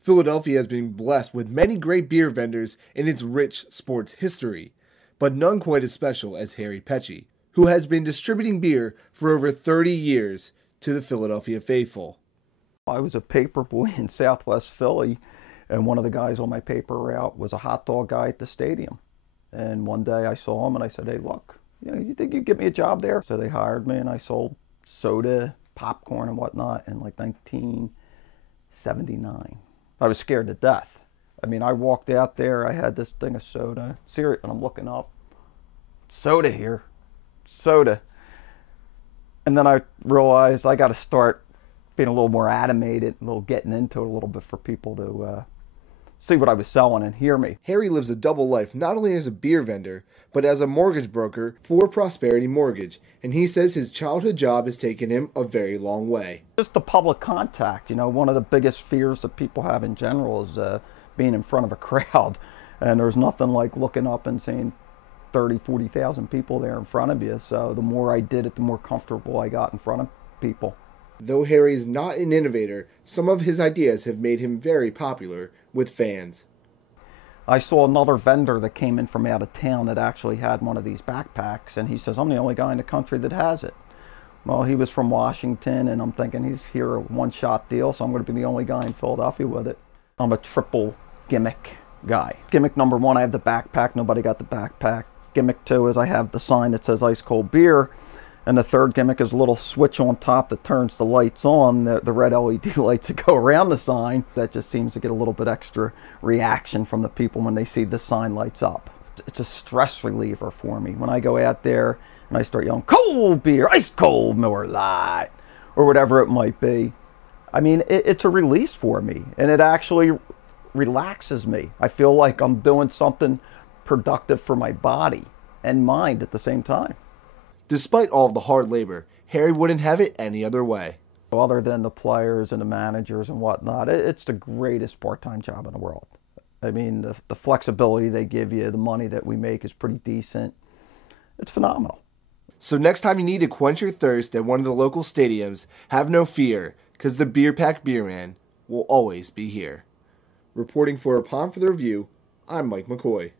Philadelphia has been blessed with many great beer vendors in its rich sports history, but none quite as special as Harry Pecci, who has been distributing beer for over 30 years to the Philadelphia faithful. I was a paper boy in Southwest Philly, and one of the guys on my paper route was a hot dog guy at the stadium. And one day I saw him and I said, "Hey, look, you think you'd get me a job there?" So they hired me and I sold soda, popcorn, and whatnot in like 1979. I was scared to death. I mean, I walked out there, I had this thing of soda, and I'm looking up, soda here, soda. And then I realized I got to start being a little more animated, a little getting into it a little bit for people to see what I was selling and hear me. Harry lives a double life, not only as a beer vendor, but as a mortgage broker for Prosperity Mortgage, and he says his childhood job has taken him a very long way. Just the public contact, one of the biggest fears that people have in general is being in front of a crowd, and there's nothing like looking up and seeing 30, 40,000 people there in front of you, so the more I did it, the more comfortable I got in front of people. Though Harry is not an innovator, some of his ideas have made him very popular with fans. I saw another vendor that came in from out of town that actually had one of these backpacks, and he says, "I'm the only guy in the country that has it." Well, he was from Washington, and I'm thinking he's here a one-shot deal, so I'm going to be the only guy in Philadelphia with it. I'm a triple gimmick guy. Gimmick number one, I have the backpack. Nobody got the backpack. Gimmick two is I have the sign that says ice cold beer. And the third gimmick is a little switch on top that turns the lights on, the red LED lights that go around the sign. That just seems to get a little bit extra reaction from the people when they see the sign lights up. It's a stress reliever for me. When I go out there and I start yelling, "Cold beer, ice cold, Miller Lite," or whatever it might be, I mean, it's a release for me. And it actually relaxes me. I feel like I'm doing something productive for my body and mind at the same time. Despite all of the hard labor, Harry wouldn't have it any other way. Other than the players and the managers and whatnot, it's the greatest part-time job in the world. I mean, the flexibility they give you, the money that we make is pretty decent. It's phenomenal. So next time you need to quench your thirst at one of the local stadiums, have no fear, because the Beer Pack Beerman will always be here. Reporting for Upon for the Review, I'm Mike McCoy.